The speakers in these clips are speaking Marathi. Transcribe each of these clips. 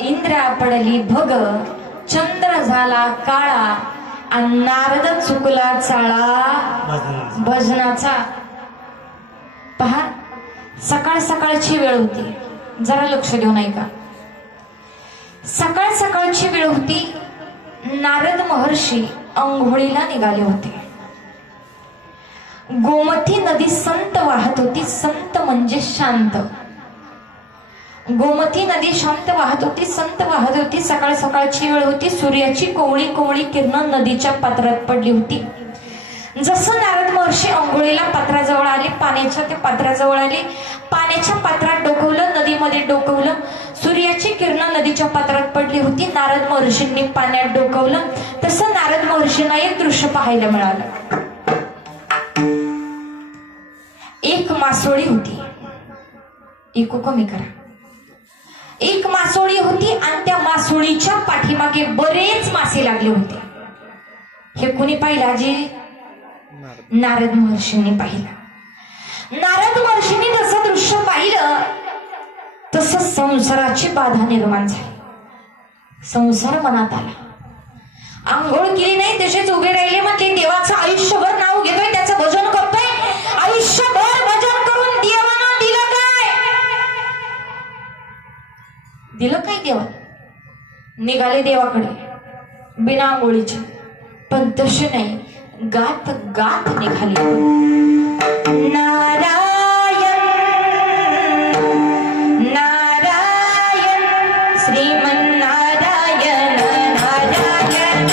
इंद्रा पडली भग, चंद्र झाला काळा, आणि नारद चुकला चाळा भजनाचा. पहा, सकाळ सकाळची वेळ होती, जरा लक्ष देऊन ऐका. सकाळ सकाळची वेळ होती. नारद महर्षी अंघोळीला निघाले होते. गोमती नदी संत वाहत होती. संत म्हणजे शांत. गोमती नदी शांत वाहत होती, संत वाहत होती. सकाळ सकाळची वेळ होती. सूर्याची कोवळी कोवळी किरण नदीच्या पात्रात पडली होती. जसं नारद महर्षी अंघोळीला पात्राजवळ आले, पाण्याच्या ते पात्राजवळ आले, पाण्याच्या पात्रात डोकवलं, नदीमध्ये डोकवलं. सूर्याची किरण नदीच्या पात्रात पडली होती. नारद महर्षींनी पाण्यात डोकवलं. तसं नारद महर्षींना एक दृश्य पाहायला मिळालं. एक मासोळी होती. इको कमी करा. एक मासोळी होती आणि त्या मासोळीच्या पाठीमागे बरेच मासे लागले होते. हे कुणी पाहिलं आजी? नारद महर्षींनी पाहिलं. नारद महर्षींनी जसं दृश्य पाहिलं तसं संसाराची बाधा निर्माण झाली. संसार मनात आला. आंघोळ केली नाही, तसेच उभे राहिले. म्हणजे देवाचं आयुष्यभर नाव घेतोय, त्याचं भजन करतोय. आयुष्यभर भजन करून देवानं दिलं काय? दिलं काय देवानं? निघाले देवाकडे बिना आंघोळीचे. पण तसे नाही, गात गात निघाले. नारायण नारायण श्रीमन नारायण नारायण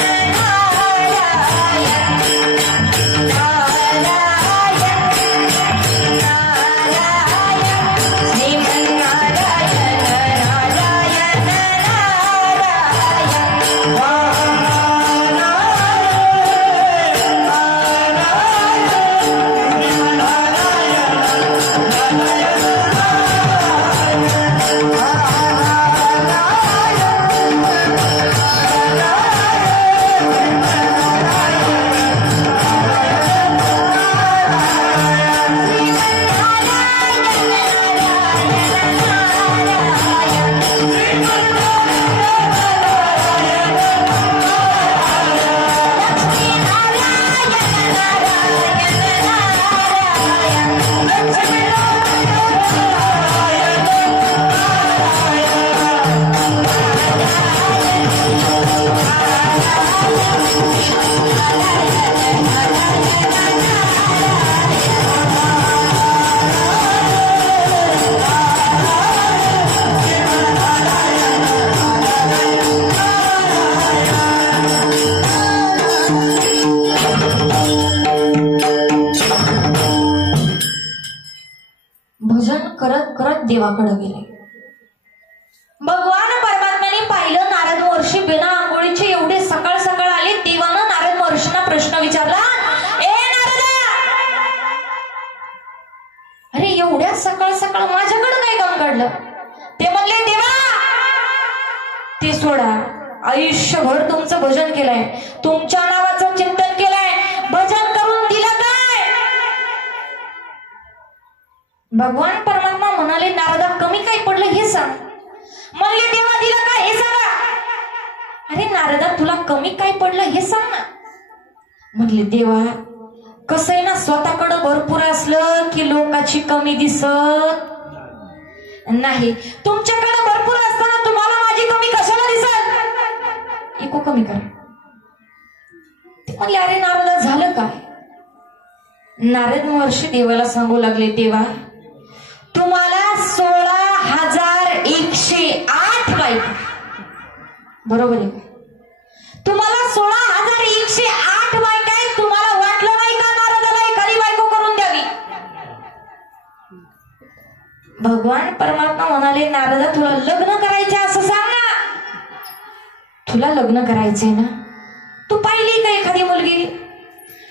देवाकडे गेले. भगवान परमात्म्याने पाहिलं, नारद महर्षी बिना आंघोळीचे एवढे सकाळ सकाळ आले. देवानं नारद महर्षींना प्रश्न विचारला, ए नारदा, अरे एवढ्या सकाळ सकाळ माझ्याकडे काय काम काढलं? ते म्हणले, देवा ते सोडा, आयुष्यभर तुमचं भजन केलंय, तुमच्या नावाचं चिंतन केलंय, भजन करून दिलं काय? भगवान परमात्मा म्हणाले, नारदा कमी काय पडलं हे सांग. म्हणले, देवा दिलं काय हे सांगा. अरे नारदा तुला कमी काय पडलं हे सांग ना. म्हणले, देवा कसं आहे ना, स्वतःकडे भरपूर असलं की लोकांची कमी दिसत नाही. तुमच्याकडे भरपूर असताना तुम्हाला माझी कमी कशाला दिसत? इको कमी करा. ते म्हणले, अरे नारदा झालं काय? नारद महर्षी देवाला सांगू लागले, देवा तुम्हाला 16,108 बायका, बरोबर आहे? तुम्हाला 16,108 बायका आहेत. तुम्हाला वाटलं नाही का नारदाला एखादी बायको करून द्यावी? भगवान परमात्मा म्हणाले, नारदा तुला लग्न करायचे असं सांग ना. तुला लग्न करायचंय ना? तू पाहिली का एखादी मुलगी?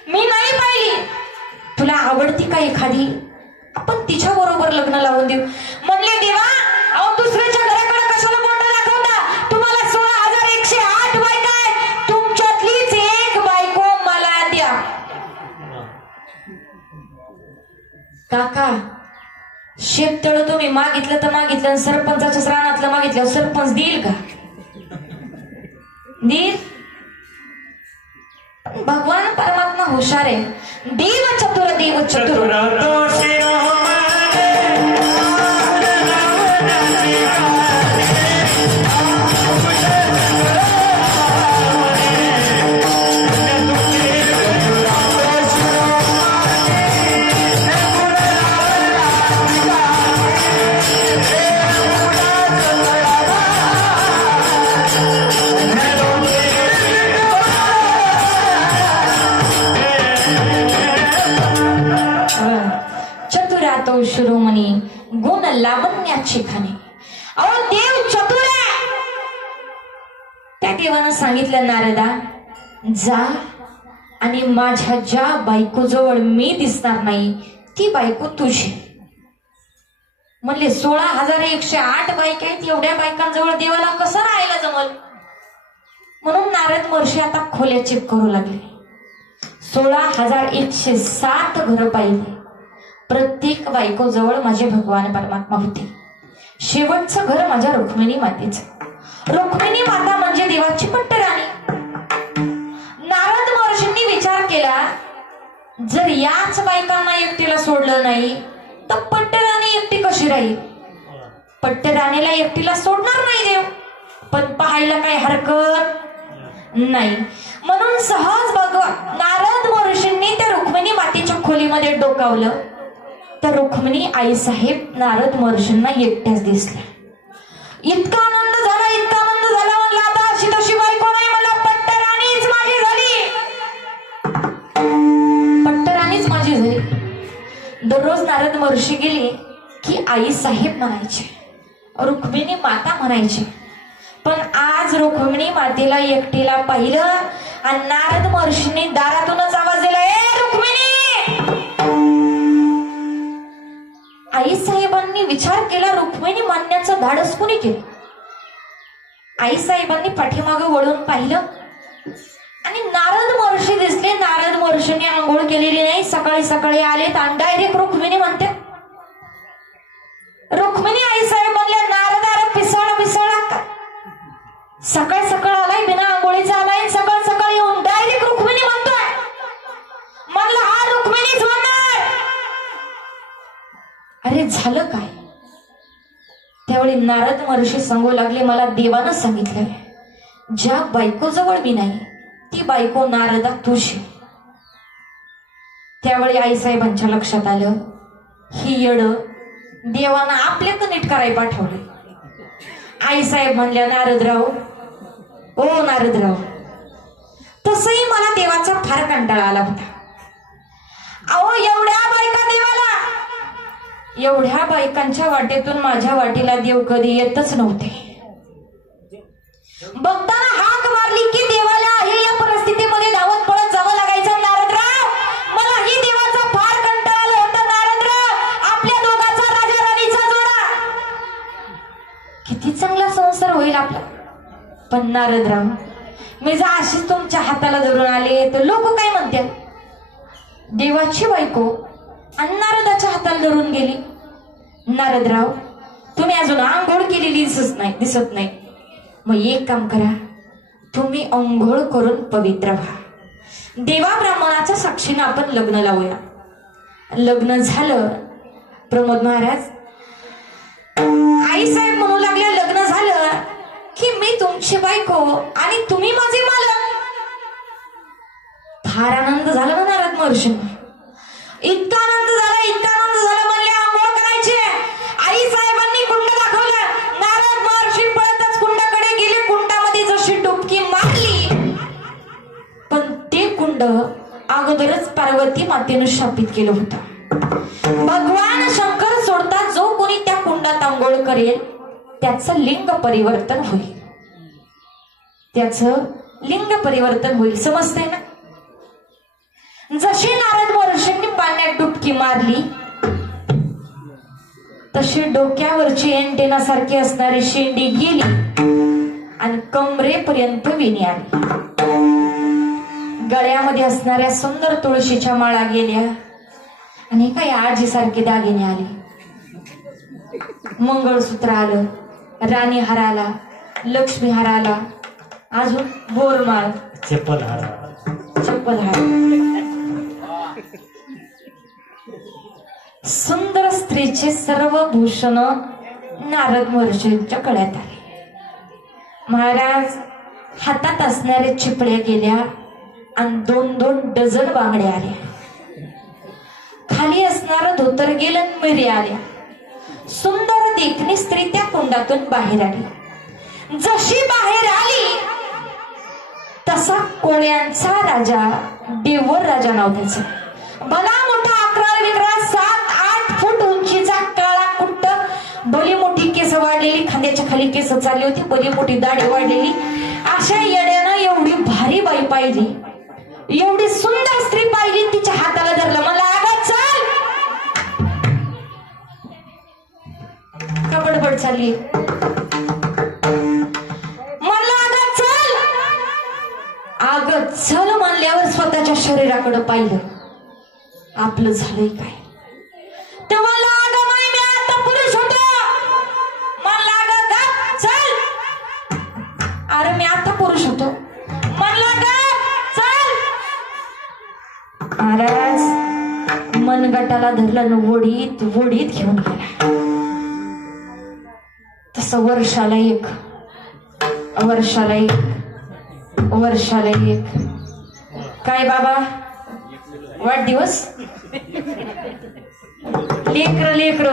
मी नाही पाहिली. तुला आवडती का एखादी? आपण तिच्या बरोबर लग्न लावून देऊ. म्हणले, देवा अहो दुसऱ्याच्या घराकडे कशाला बोट दाखवता? तुम्हाला 16,108 बायका आहेत, तुमच्यातलीच एक बायको मला द्या. काका शेततळ तुम्ही मागितलं तर मागितलं आणि सरपंचाच्याच रानातलं मागितलं सरपंच देईल का? देईल? भगवान परमात्मा हुशार आहे. देव चतुर देव चतुर. चतुरातो शिरोमणी गुण लावण्याची खाणे. अहो देव चतुर आहे. त्या देवानं सांगितलं नारदा जा आणि माझ्या ज्या बायकोजवळ मी दिसणार नाही ती बायको तुझी. म्हणले 16,108 बायका आहेत, एवढ्या बायकांजवळ देवाला कसं राहायला जमल? म्हणून नारद महर्षी आता खोल्या चेक करू लागले. 16,107 घरं पाहिली. प्रत्येक बायकोजवळ माझे भगवान परमात्मा होते. शेवटचं घर माझ्या रुक्मिणी मातेचं. रुक्मिणी माता म्हणजे देवाची पट्टराणी. नारद महर्षींनी विचार केला जर याच बायकांना एकटीला सोडलं नाही तर पट्टराणी एकटी कशी राहील? पट्टराणीला एकटीला सोडणार नाही देव, पण पाहायला काही हरकत नाही. म्हणून सहज नारद महर्षींनी त्या रुक्मिणी मातेच्या खोलीमध्ये डोकावलं. त्या रुक्मिणी आई साहेब नारद महर्षींना एकट्याच दिसल्या. इतका आनंद झाला, इतका आनंद झाला. म्हणला आता अशी तशी बायको नाही, मला पट्टराणीच माझी झाली. पट्टराणीच माझी झाली. दररोज नारद महर्षी गेले की आई साहेब म्हणायचे, रुक्मिणी माता म्हणायचे. पण आज रुक्मिणी मातेला एकटीला पाहिलं आणि नारद महर्षींनी दारातूनच आवाज दिला, ए रुक्मिणी. आई साहेबांनी विचार केला रुक्मिणी मानण्याचं धाडस कोणी केलं? आई साहेबांनी पाठीमागे वळून पाहिलं आणि नारद महर्षी दिसले. नारद महर्षींनी आंघोळ केलेली नाही, सकाळी सकाळी आलेत आणि डायरेक्ट रुक्मिणी म्हणते. रुक्मिणी आई साहेब म्हणल्या नारदाला पिसाळा का? सकाळ सकाळ आलाय, बिना आंघोळीचा आलाय, सकाळ सकाळी येऊन डायरेक्ट रुक्मिणी म्हणतोय. म्हणलं हा रुक्मिणीच म्हणणार. अरे झालं काय? त्यावेळी नारद महर्षी सांगू लागले मला देवानं सांगितलंय ज्या बायकोजवळ मी नाही ती बायको नारदा तुझी. त्यावेळी आई साहेबांच्या लक्षात आलं ही येड देवानं आपल्याकडे नीट करायला पाठवले. आई साहेब म्हणल्या नारदराव, ओ नारदराव, तसही मला देवाचा फार कंटाळा आला होता. अहो एवढ्या बायकांच्या वाटेतून माझ्या वाटेला देव कधी येतच नव्हते. बघताना हाक मारली की देवाला आहे या परिस्थितीमध्ये धावत पळत जावं लागायचं. नारदराव, मला ही देवाचा फार कंटाळा आला होता. नारदराव, आपल्या दोघांचा राजा राणीचा जोडा किती चांगला संसार होईल आपला. पण नारदराव, मी जर अशीच तुमच्या हाताला धरून आले तर लोक काय म्हणतात? देवाची बायको आणि नारदाच्या हाताला धरून गेली. नारदराव, तुम्ही अजून आंघोळ केलेली दिसत नाही. मग एक काम करा, तुम्ही आंघोळ करून पवित्र व्हा. देवा ब्राह्मणाच्या साक्षीने आपण लग्न लावूया. लग्न झालं. प्रमोद महाराज आई साहेब म्हणू लागल्या लग्न झालं की मी तुमची बायको आणि तुम्ही माझे मालक. फार आनंद झाला ना नारद महर्षींना. इतका आनंद झाला म्हणले आंघोळ करायचे. आई साहेबांनी कुंड दाखवलं. नारद महर्षी पळतच कुंडाकडे गेले. कुंडामध्ये जशी डुबकी मारली पण ते कुंड अगोदरच पार्वती मातेनं शापित केलं होतं. भगवान शंकर सोडता जो कोणी त्या कुंडात आंघोळ करेल त्याचं लिंग परिवर्तन होईल. समजतंय ना? जशी नारद महर्षींनी पाण्यात डुबकी मारली तशी डोक्यावरची एंटेना सारखी असणारी शेंडी गेली आणि कमरेपर्यंत वेणी आली. गळ्यामध्ये असणाऱ्या सुंदर तुळशीच्या माळा गेल्या आणि काही आजीसारखी दागिने आली. मंगळसूत्र आलं, राणी हार आला, लक्ष्मी हार आला, अजून बोरमाळ, चप्पल हार. हार. सुंदर स्त्रीचे सर्व भूषण नारद महर्षींच्या गळ्यात आले. महाराज हातात असणाऱ्या चिपड्या गेल्या आणि 2-2 डझन बांगड्या आल्या. खाली असणारं धोतर गेलं, मिऱ्या आल्या. सुंदर देखणी स्त्री त्या कुंडातून बाहेर आली. जशी बाहेर आली तसा कोळ्यांचा राजा, देवर राजा नाव त्याचं, भला मोठा 11-11, 7-8 फूट उंचीचा, काळा कुट्ट, भली मोठी केस वाढलेली, खांद्याच्या खाली केस चालली होती, भली मोठी दाढी वाढलेली, अशा येड्यानं एवढी भारी बाई पाहिली, एवढी सुंदर स्त्री पाहिली. तिच्या हाताला धरलं, मला आगात चल. का बडबड चालली? मला आगात चल. आग चल म्हणल्यावर स्वतःच्या शरीराकडे पाहिलं. आपलं झालंय काय? तेव्हा लाग नाही, मी आता पुरुष होतो. मला आगात चल. अरे मी आता पुरुष होतो. मला चल. महाराज मनगटाला धरलं, वडीत वडीत घेऊन गेला. तसं वर्षाला एक, वर्षाला एक, वर्षाला एक. काय बाबा वाढदिवस? लेकर लेकर.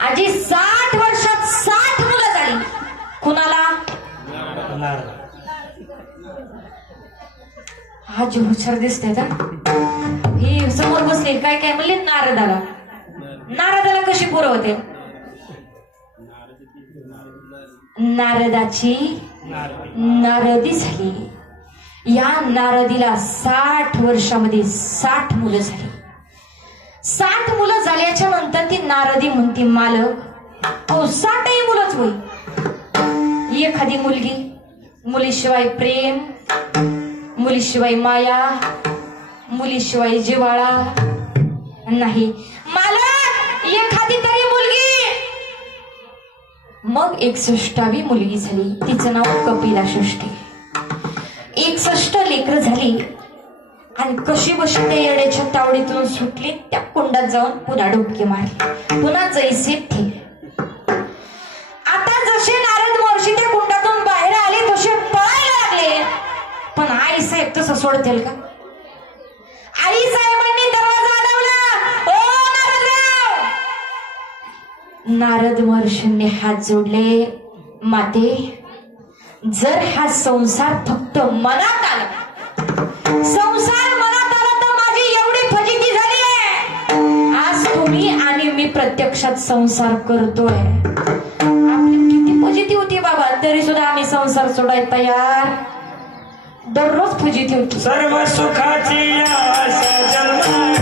आजी 60 वर्षात 60 मुलं झाली. कुणाला? आजी हुशार दिसते का? ही समोर बसले, काय काय म्हणले? नारदाला. नारदाला कशी पुरवते? नारदाची नारदी झाली. या नारदीला 60 वर्षामध्ये 60 मुलं झाली. 60 मुलं झाल्याच्या नंतर ती नारदी म्हणती, मालक हो 60ही मुलंच होई. एखादी मुलगी, मुलीशिवाय प्रेम, मुलीशिवाय माया, मुलीशिवाय जिव्हाळा नाही. मालक एखादी तरी मुलगी. मग 61वी मुलगी झाली. तिचं नाव कपिला षष्ठी. 61 लेकर झाली आणि कशी बशी त्या येड्याच्या तावडीतून सुटली. त्या कुंडात जाऊन पुन्हा डुबकी मारली. पुन्हा जैसे थे. आता जसे नारद महर्षी त्या कुंडातून बाहेर आले तसे पळायला लागले. पण आई साहेब तसं सोडतील का? आई साहेबांनी दरवाजा अडवला. ओ नारदराव. नारद महर्षींनी हात जोडले. माते, जर हा संसार फक्त मनात आला, संसार मनात आला तर माझी एवढी फजिती झाली आहे. आज तुम्ही आणि मी प्रत्यक्षात संसार करतोय. आपली किती फजिती होती बाबा, तरी सुद्धा आम्ही संसार सोडायला तयार. दररोज फजिती होती. सर्व सुखाची आशा जन्म